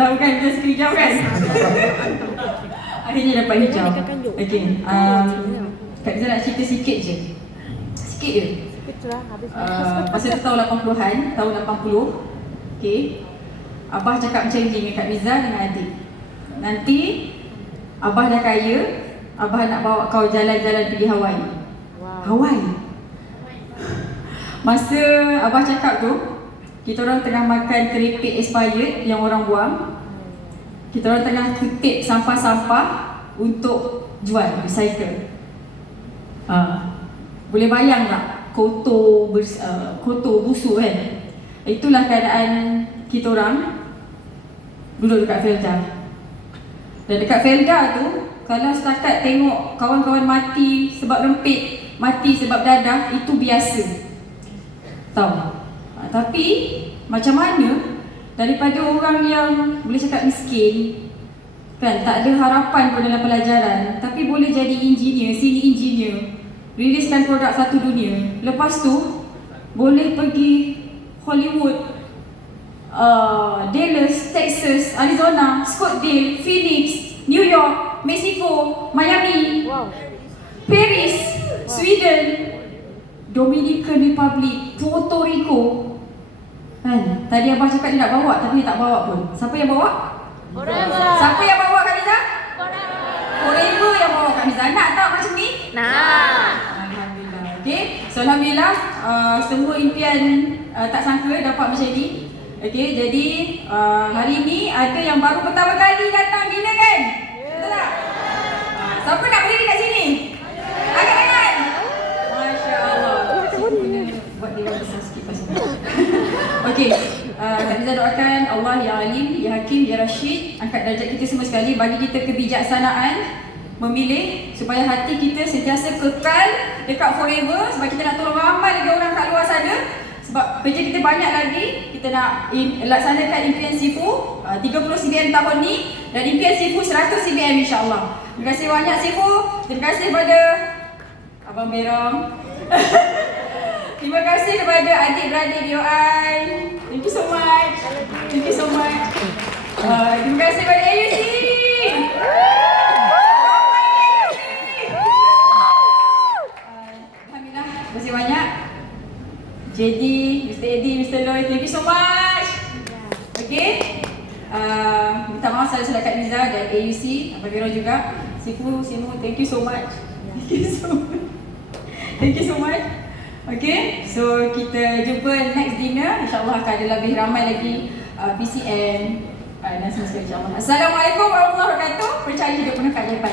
tahu kan dia suka hijau kan? Akhirnya dapat hijau. Okay. Kak Liza nak cerita sikit je. Sikit je. Masa tu tahun 80-an, tahun 80. Okay. Abah cakap macam ni dengan Kak Liza dengan adik. Nanti Abah dah kaya, Abah nak bawa kau jalan-jalan pergi Hawaii. Hawaii. Masa Abah cakap tu, kita orang tengah makan keripik expired yang orang buang. Kita orang tengah kutip sampah-sampah untuk jual, recycle. Boleh bayang tak? Kotor, kotor, busuk kan? Itulah keadaan kita orang duduk dekat Felda. Dan dekat Felda tu, kalau setakat tengok kawan-kawan mati sebab rempit, mati sebab dadah, itu biasa. Tahu? Tapi macam mana daripada orang yang boleh cakap miskin, kan, tak ada harapan pun dalam pelajaran, tapi boleh jadi engineer, senior engineer, riliskan produk satu dunia. Lepas tu boleh pergi Hollywood, Dallas, Texas, Arizona, Scottsdale, Phoenix, New York, Mexico, Miami, Paris, Sweden, Dominican Republic, Puerto Rico. Kan? Tadi Abah cakap dia nak bawa tapi dia tak bawa pun. Siapa yang bawa? Forever. Siapa yang bawa Kak Liza? Forever. Yang bawa Kak Liza. Nak tak macam ni? Nah. Alhamdulillah. Okay. So Alhamdulillah semua impian tak sangka dapat macam ni. Okay. Jadi hari ni ada yang baru pertama kali datang bina kan? Betul tak? Siapa nak berdiri kat sini? Angkat tangan. Masya Allah. Buat dia besar sikit pasal. Okey, Kak Liza doakan Allah Ya Alim, Ya Hakim, Ya Rashid angkat darjat kita semua sekali, bagi kita kebijaksanaan memilih supaya hati kita sentiasa kekal dekat forever, sebab kita nak tolong ramai lagi orang kat luar sana. Sebab kerja kita banyak lagi, kita nak laksanakan impian Sifu 30 CBM tahun ni dan impian Sifu 100 CBM insya-Allah. Terima kasih banyak Sifu. Terima kasih kepada Abang Berong. Terima kasih kepada adik-beradik DOI. Thank you so much. Thank you so much. Terima kasih kepada AUC. Alhamdulillah, terima kasih banyak. JD, Mr. Eddie, Mr. Lloyd, thank you so much. Okay. Minta maaf salah-salah Kak Liza dan AUC, Abang Biro juga. Sifu, Simu, thank you so much. Thank you so much. Thank you so much. Okay, so kita jumpa next dinner. InsyaAllah akan ada lebih ramai lagi PCM dan semua sekali insyaAllah. Assalamualaikum warahmatullahi wabarakatuh. Percaya hidup penuh keajaiban.